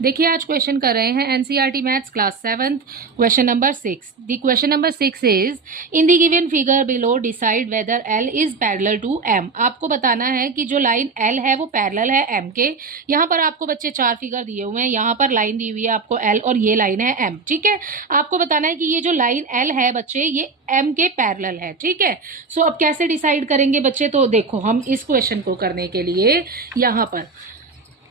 देखिए आज क्वेश्चन कर रहे हैं NCERT maths class 7th question number 6। The question number 6 is in the given figure below decide whether L is parallel to M. आपको बताना है कि जो लाइन एल है वो पैरेलल है एम के। यहाँ पर आपको बच्चे 4 फिगर दिए हुए हैं, यहाँ पर लाइन दी हुई है आपको एल और ये लाइन है एम। ठीक है, आपको बताना है कि ये जो लाइन एल है बच्चे ये एम के पैरेलल है। ठीक है, सो अब कैसे डिसाइड करेंगे बच्चे, तो देखो हम इस क्वेश्चन को करने के लिए यहाँ पर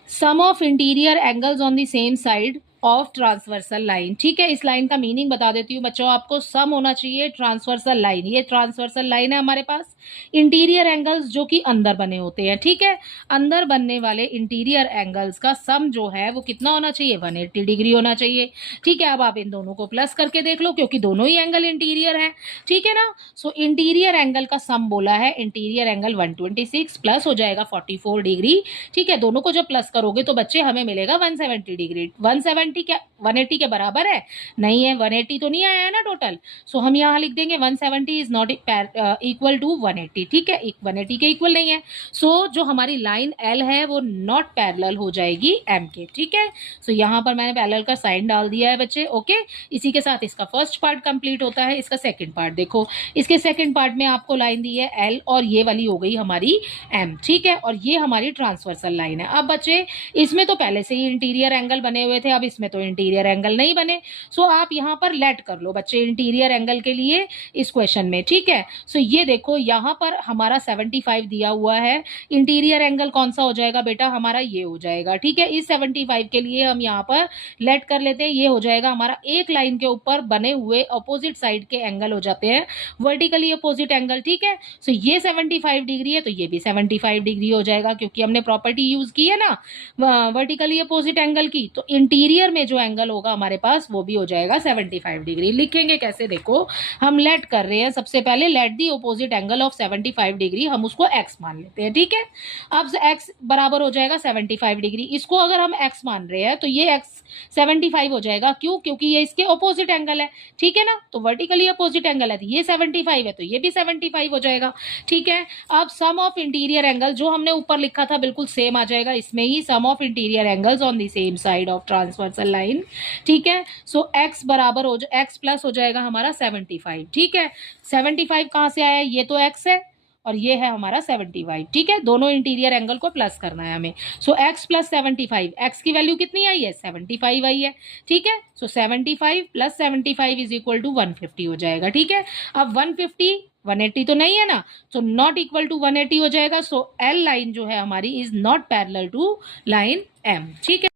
sum of interior angles on the same side of transversal line. ठीक है, इस लाइन का मीनिंग बता देती हूँ बच्चों, आपको सम होना चाहिए ट्रांसवर्सल लाइन। ये ट्रांसवर्सल लाइन है हमारे पास। इंटीरियर एंगल्स जो कि अंदर बने होते हैं, ठीक है, अंदर बनने वाले इंटीरियर एंगल्स का सम जो है वो कितना होना चाहिए, 180 डिग्री होना चाहिए। ठीक है, अब आप इन दोनों को प्लस करके देख लो क्योंकि दोनों ही एंगल इंटीरियर है। ठीक है ना, सो इंटीरियर एंगल का सम बोला है, इंटीरियर एंगल 126 प्लस हो जाएगा 44 डिग्री। ठीक है, दोनों को जब प्लस करोगे तो बच्चे हमें मिलेगा 170 डिग्री। 170 क्या 180 के बराबर है? नहीं है, 180 तो नहीं आया है ना टोटल। सो हम यहाँ लिख देंगे 170 इज नॉट इक्वल टू 180। ठीक है, 180 के इक्वल नहीं है। सो जो हमारी लाइन एल है वो नॉट पैरेलल हो जाएगी एम के। ठीक है, सो यहाँ पर मैंने पैरेलल का साइन डाल दिया है बच्चे। ओके, इसी के साथ इसका फर्स्ट पार्ट कंप्लीट होता है। इसका सेकंड पार्ट देखो, इसके सेकंड पार्ट में आपको लाइन दी है एल और ये वाली हो गई हमारी एम। ठीक है, और ये हमारी ट्रांसवर्सल लाइन है। अब बच्चे इसमें तो पहले से ही इंटीरियर एंगल बने हुए थे, अब इसमें तो इंटीरियर एंगल नहीं बने। सो आप यहाँ पर लेट कर लो बच्चे इंटीरियर एंगल के लिए इस क्वेश्चन में। ठीक है, सो ये देखो यहाँ पर हमारा 75 दिया हुआ है। इंटीरियर एंगल कौन सा हो जाएगा बेटा, हमारा ये हो जाएगा। ठीक है, इस 75 के लिए हम यहाँ पर लेट कर लेते हैं, ये हो जाएगा हमारा एक लाइन के ऊपर बने हुए अपोजिट साइड के एंगल हो जाते हैं वर्टिकली अपोजिट एंगल। ठीक है, सो ये 75 डिग्री है तो ये भी 75 डिग्री हो जाएगा क्योंकि हमने प्रॉपर्टी यूज की है ना वर्टिकली अपोजिट एंगल की। तो इंटीरियर में जो एंगल होगा हमारे पास वो भी हो जाएगा 75 डिग्री। लिखेंगे कैसे, देखो हम लेट कर रहे हैं, सबसे पहले let the opposite angle of 75 degree, हम उसको x मान लेते हैं। ठीक है, अब x बराबर हो जाएगा 75 डिग्री। इसको अगर हम x मान रहे हैं तो ये x 75 हो जाएगा। क्यों? क्योंकि ये इसके अपोजिट एंगल है। ठीक है ना, तो वर्टिकली अपोजिट एंगल है तो ये 75 है तो ये भी 75 हो जाएगा। ठीक है, अब सम ऑफ इंटीरियर एंगल जो हमने ऊपर लिखा था बिल्कुल सेम आ जाएगा इसमें ही, sum of interior angles on the same side of transversal line. ठीक है, सो x बराबर हो x प्लस हो जाएगा हमारा 75। ठीक है, 75 कहां से आया, ये तो x है और ये है हमारा 75। ठीक है, दोनों इंटीरियर एंगल को प्लस करना है हमें। सो x प्लस 75, x की वैल्यू कितनी आई है, 75 आई है। ठीक है, सो 75 प्लस 75 इज इक्वल टू 150 हो जाएगा। ठीक है, अब 150 180 तो नहीं है ना, सो नॉट इक्वल टू 180 हो जाएगा। सो एल लाइन जो है हमारी is not parallel to line M. ठीक है।